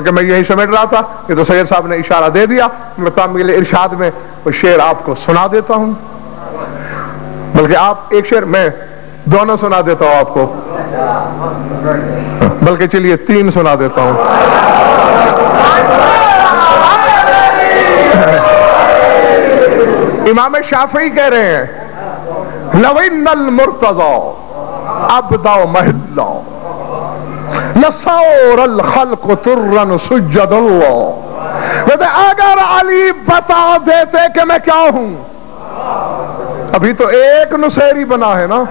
بلکہ میں یہی سمجھ رہا تھا کہ تو سید صاحب نے اشارہ دے دیا، میں تعمیل ارشاد میں وہ شعر آپ کو سنا دیتا ہوں، بلکہ آپ ایک شعر میں دونوں سنا دیتا ہوں آپ کو، بلکہ چلیے 3 سنا دیتا ہوں۔ امام شافعی کہہ رہے ہیں لو ان المرتضی ابدا محلا لصور الخلق ترا سجد اللہ، کہتے اگر علی بتا دیتے کہ میں کیا ہوں، ابھی تو ایک نصیری بنا ہے نا،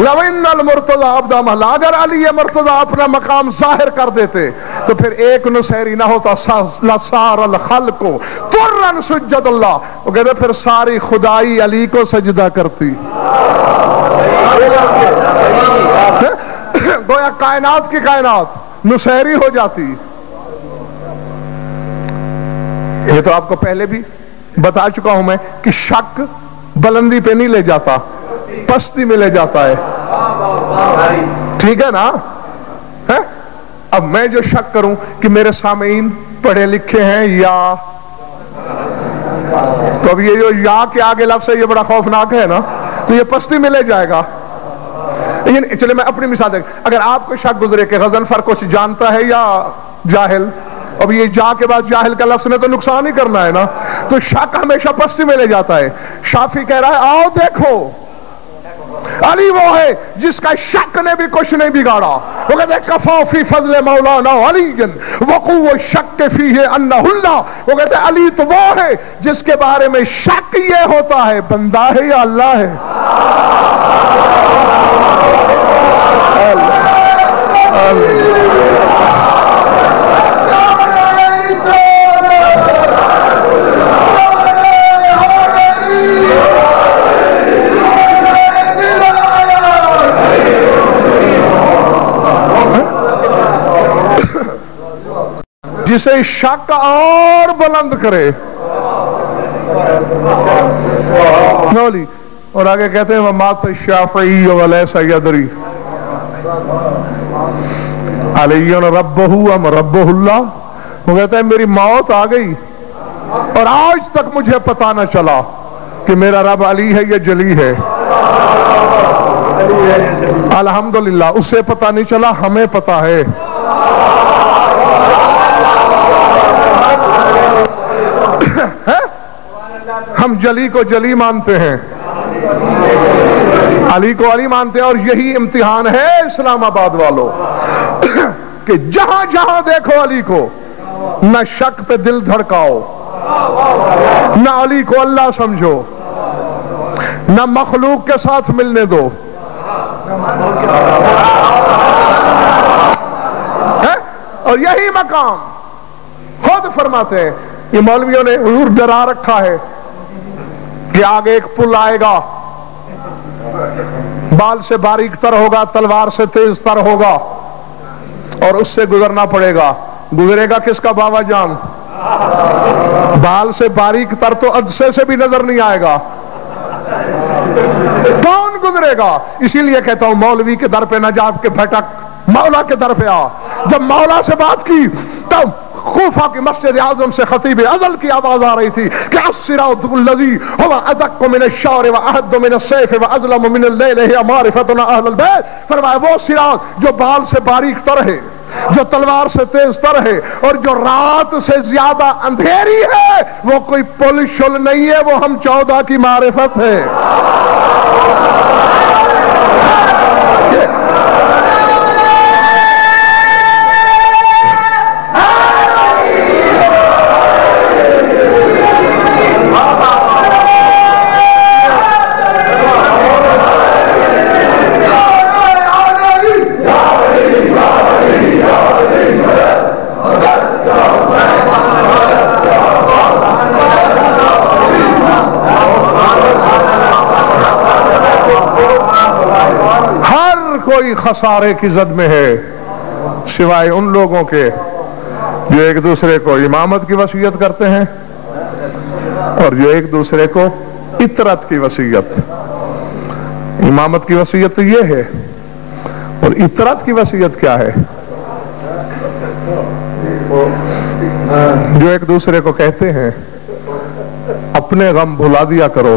لو ان المرتضی ابدا محلا، اگر علی مرتضی اپنا مقام ظاہر کر دیتے تو پھر ایک نصیری نہ ہوتا، لصار الخلق ترا سجد اللہ، وہ کہتے پھر ساری خدائی علی کو سجدہ کرتی، گویا کائنات کی کائنات نصیری ہو جاتی۔ یہ تو آپ کو پہلے بھی بتا چکا ہوں میں کہ شک بلندی پہ نہیں لے جاتا، پستی میں لے جاتا ہے، ٹھیک ہے نا؟ اب میں جو شک کروں کہ میرے سامعین پڑھے لکھے ہیں یا، تو اب یہ جو یا کے آگے لفظ ہے یہ بڑا خوفناک ہے نا، تو یہ پستی میں لے جائے گا۔ لیکن چلے میں اپنی مثال دیں، اگر آپ کو شک گزرے کہ غضنفر کچھ جانتا ہے یا جاہل، اب یہ جا کے بعد جاہل کا لفظ نے تو نقصان ہی کرنا ہے نا، تو شک ہمیشہ پستی میں لے جاتا ہے۔ شافعی کہہ رہا ہے آؤ دیکھو علی وہ ہے جس کا شک نے بھی کچھ نہیں بگاڑا، وہ کہتے ہیں کفا فی فضل مولانا علی وقوع الشک فیہ انہ اللہ، وہ کہتے ہیں علی تو وہ ہے جس کے بارے میں شک یہ ہوتا ہے بندہ ہے یا اللہ ہے۔ جسے شک اور بلند کرے، نولی اور آگے کہتے ہیں وَمَاتَ الشَّافِعِيُّ وَلَيْسَ يَدْرِي عَلِيٌّ رَبُّهُ أَمْ رَبُّهُ اللَّهُ، وہ کہتے ہیں میری موت آ گئی اور آج تک مجھے پتا نہ چلا کہ میرا رب علی ہے یا جلی ہے۔ الحمدللہ اسے پتا نہیں چلا، ہمیں پتا ہے۔ ہم جلی کو جلی مانتے ہیں، علی کو علی مانتے ہیں، اور یہی امتحان ہے اسلام آباد والوں کہ جہاں جہاں دیکھو علی کو نہ شک پہ دل دھڑکاؤ، نہ علی کو اللہ سمجھو، نہ مخلوق کے ساتھ ملنے دو، اور یہی مقام خود فرماتے ہیں یہ مولویوں نے حضور ڈرا رکھا ہے کہ آگے ایک پل آئے گا، بال سے باریک تر ہوگا، تلوار سے تیز تر ہوگا، اور اس سے گزرنا پڑے گا۔ گزرے گا کس کا بابا جان؟ بال سے باریک تر تو عدسے سے بھی نظر نہیں آئے گا، کون گزرے گا؟ اسی لیے کہتا ہوں مولوی کے در پہ نہ جا کے بھٹک، مولا کے در پہ آ۔ جب مولا سے بات کی تب کوفہ کی مسجد اعظم سے خطیب ازل کی آواز آ رہی تھی کہ الصراط الذی هو ادق من الشعر واحد من السیف واظلم من اللیل هي معرفتنا اہل البیت، فرمایا وہ صراط جو بال سے باریک تر ہے، جو تلوار سے تیز تر ہے، اور جو رات سے زیادہ اندھیری ہے، وہ کوئی پل شل نہیں ہے، وہ ہم 14 کی معرفت ہے۔ کوئی خسارے کی زد میں ہے سوائے ان لوگوں کے جو ایک دوسرے کو امامت کی وصیت کرتے ہیں اور جو ایک دوسرے کو اطرت کی وصیت۔ امامت کی وصیت تو یہ ہے، اور اطرت کی وصیت کیا ہے؟ جو ایک دوسرے کو کہتے ہیں اپنے غم بھلا دیا کرو.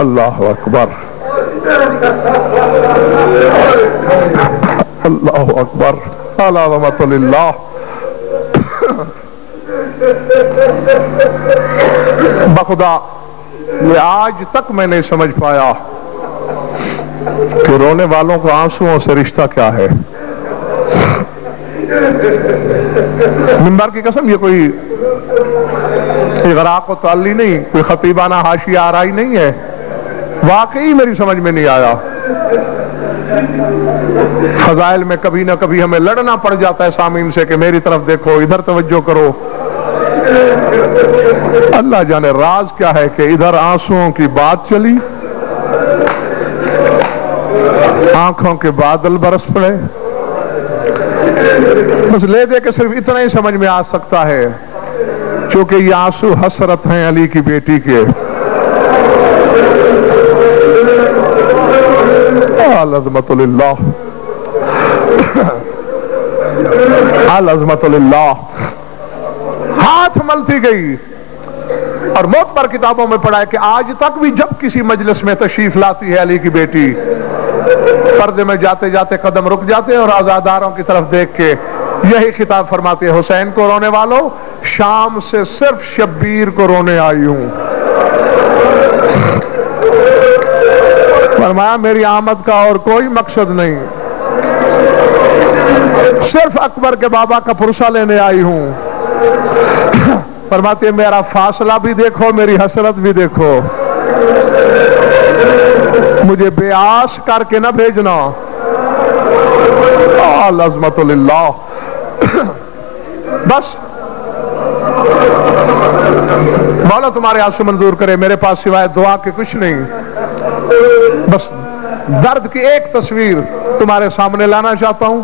اللہ اکبر، اللہ اکبر، العظمت للہ. بخدا یہ آج تک میں نہیں سمجھ پایا کہ رونے والوں کو آنسوؤں سے رشتہ کیا ہے. منبر کی قسم یہ کوئی اغراق و تعلی نہیں، کوئی خطیبانہ حاشیہ آرائی نہیں ہے، واقعی میری سمجھ میں نہیں آیا. فضائل میں کبھی نہ کبھی ہمیں لڑنا پڑ جاتا ہے سامعین سے کہ میری طرف دیکھو، ادھر توجہ کرو. اللہ جانے راز کیا ہے کہ ادھر آنسوؤں کی بات چلی، آنکھوں کے بادل برس پڑے. بس لے دے کہ صرف اتنا ہی سمجھ میں آ سکتا ہے چونکہ یہ آنسو حسرت ہیں علی کی بیٹی کے. العظمت للہ، العظمت للہ. ہاتھ ملتی گئی اور معتبر کتابوں میں پڑھا ہے کہ آج تک بھی جب کسی مجلس میں تشریف لاتی ہے علی کی بیٹی، پردے میں جاتے جاتے قدم رک جاتے ہیں اور عزاداروں کی طرف دیکھ کے یہی خطاب فرماتے ہیں: حسین کو رونے والوں، شام سے صرف شبیر کو رونے آئی ہوں. فرمایا میری آمد کا اور کوئی مقصد نہیں، صرف اکبر کے بابا کا پرسہ لینے آئی ہوں. فرماتے ہیں میرا فاصلہ بھی دیکھو، میری حسرت بھی دیکھو، مجھے بے آس کر کے نہ بھیجنا. العظمت للہ. بس مولا تمہارے آنسو منظور کرے، میرے پاس سوائے دعا کے کچھ نہیں. بس درد کی ایک تصویر تمہارے سامنے لانا چاہتا ہوں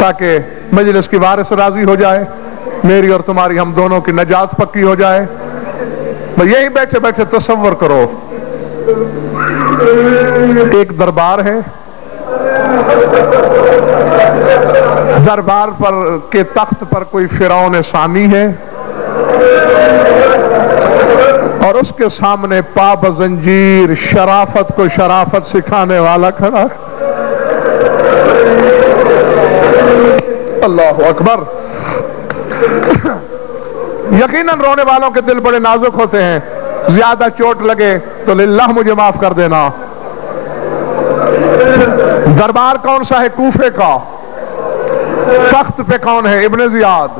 تاکہ مجلس کی وارث راضی ہو جائے، میری اور تمہاری ہم دونوں کی نجات پکی ہو جائے. بس یہی بیٹھے بیٹھے تصور کرو، ایک دربار ہے، دربار پر کے تخت پر کوئی فرعون ثانی ہے اور اس کے سامنے پا بزنجیر شرافت کو شرافت سکھانے والا کھڑا ہے. اللہ اکبر. یقیناً رونے والوں کے دل بڑے نازک ہوتے ہیں، زیادہ چوٹ لگے تو للہ مجھے معاف کر دینا. دربار کون سا ہے؟ کوفے کا. تخت پہ کون ہے؟ ابن زیاد.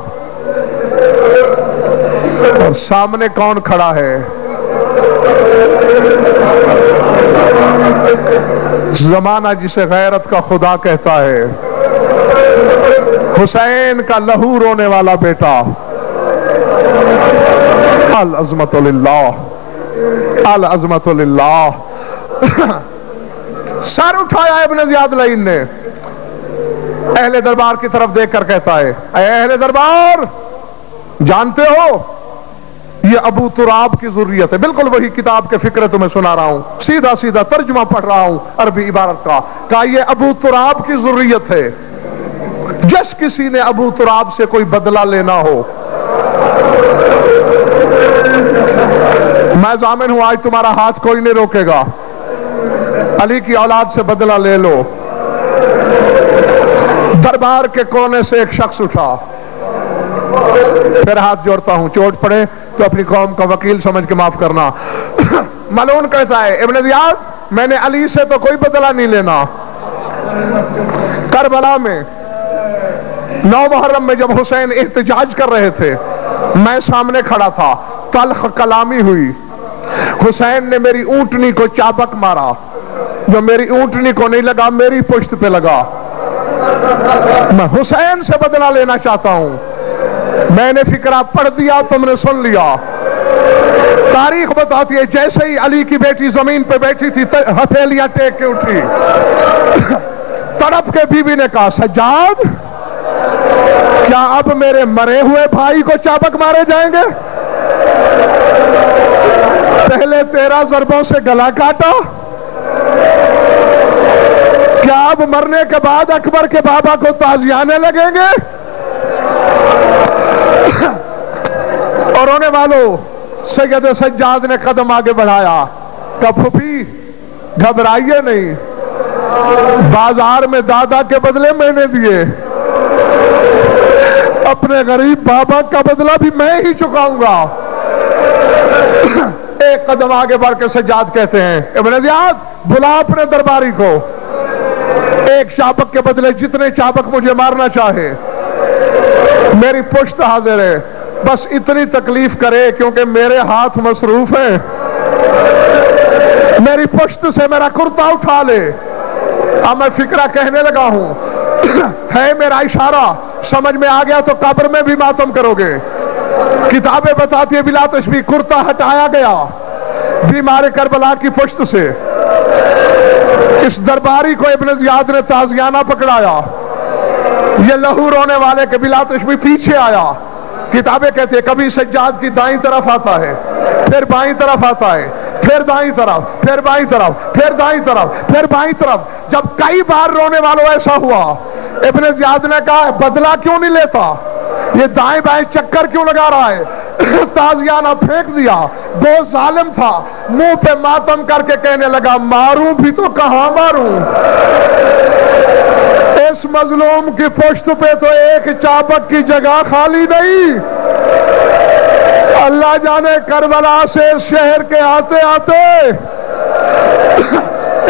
اور سامنے کون کھڑا ہے؟ زمانہ جسے غیرت کا خدا کہتا ہے، حسین کا لہو رونے والا بیٹا. العظمت للہ، العظمت للہ. سر اٹھایا ابن زیاد لعین نے، اہل دربار کی طرف دیکھ کر کہتا ہے: اے اہل دربار، جانتے ہو یہ ابو تراب کی ذریت ہے. بالکل وہی کتاب کے فکرے تمہیں سنا رہا ہوں، سیدھا سیدھا ترجمہ پڑھ رہا ہوں عربی عبارت کا. کہا یہ ابو تراب کی ذریت ہے. جس کسی نے ابو تراب سے کوئی بدلہ لینا ہو، میں ضامن ہوں آج تمہارا ہاتھ کوئی نہیں روکے گا، علی کی اولاد سے بدلہ لے لو. دربار کے کونے سے ایک شخص اٹھا، پھر ہاتھ جوڑتا ہوں، چوٹ پڑے تو اپنی قوم کا وکیل سمجھ کے معاف کرنا. ملعون کہتا ہے: ابن زیاد، میں نے علی سے تو کوئی بدلہ نہیں لینا. کربلا میں 9 محرم میں جب حسین احتجاج کر رہے تھے، میں سامنے کھڑا تھا، تلخ کلامی ہوئی. حسین نے میری اونٹنی کو چابک مارا، جو میری اونٹنی کو نہیں لگا میری پشت پہ لگا. میں حسین سے بدلہ لینا چاہتا ہوں. میں نے فکرہ پڑھ دیا، تم نے سن لیا. تاریخ بتاتی ہے جیسے ہی علی کی بیٹی زمین پہ بیٹھی تھی، ہتھیلیاں ٹیک کے اٹھی، تڑپ کے بیوی نے کہا: سجاد، کیا اب میرے مرے ہوئے بھائی کو چابک مارے جائیں گے؟ پہلے 13 ضربوں سے گلا کاٹا، کیا اب مرنے کے بعد اکبر کے بابا کو تعزیانے لگیں گے؟ اور رونے والوں، سید سجاد نے قدم آگے بڑھایا، کہ پھوپھی گھبرائیے نہیں، بازار میں دادا کے بدلے میں نے دیے، اپنے غریب بابا کا بدلہ بھی میں ہی چکاؤں گا۔ ایک قدم آگے بڑھ کے سجاد کہتے ہیں، ابن زیاد بلا اپنے درباری کو، ایک چابک کے بدلے جتنے چابک مجھے مارنا چاہے، میری پشت حاضر ہے، بس اتنی تکلیف کرے کیونکہ میرے ہاتھ مصروف ہیں، میری پشت سے میرا کرتا اٹھا لے۔ اب میں فکرہ کہنے لگا ہوں، ہے میرا اشارہ سمجھ میں آ گیا تو قبر میں بھی ماتم کرو گے۔ کتابیں بتاتی ہے بلا تشبیہ کرتا ہٹایا گیا بیمار کربلا کی پشت سے، اس درباری کو ابن زیاد نے تازیانہ پکڑایا، یہ لہو رونے والے کے بلا تشبیہ پیچھے آیا۔ کتابیں کہتے ہیں کبھی سجاد کی دائیں طرف آتا ہے، پھر بائیں طرف آتا ہے، پھر دائیں طرف، پھر بائیں طرف، پھر دائیں طرف، پھر بائیں طرف۔ جب کئی بار رونے والوں ایسا ہوا، ابن زیاد نے کہا بدلہ کیوں نہیں لیتا، یہ دائیں بائیں چکر کیوں لگا رہا ہے؟ تازیانہ پھینک دیا، وہ ظالم تھا، منہ پہ ماتم کر کے کہنے لگا ماروں بھی تو کہاں ماروں، اس مظلوم کی پشت پہ تو ایک چابک کی جگہ خالی نہیں۔ اللہ جانے کربلا سے اس شہر کے آتے آتے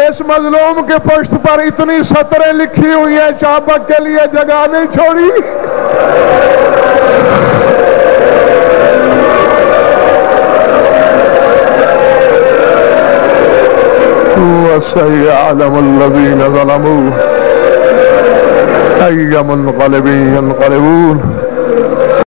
اس مظلوم کے پشت پر اتنی سطریں لکھی ہوئی ہیں، چابک کے لیے جگہ نہیں چھوڑی۔ وَسَيَعْلَمُ الَّذِينَ ظَلَمُوا أَيَّ مُنْقَلِبٍ يَنْقَلِبُونَ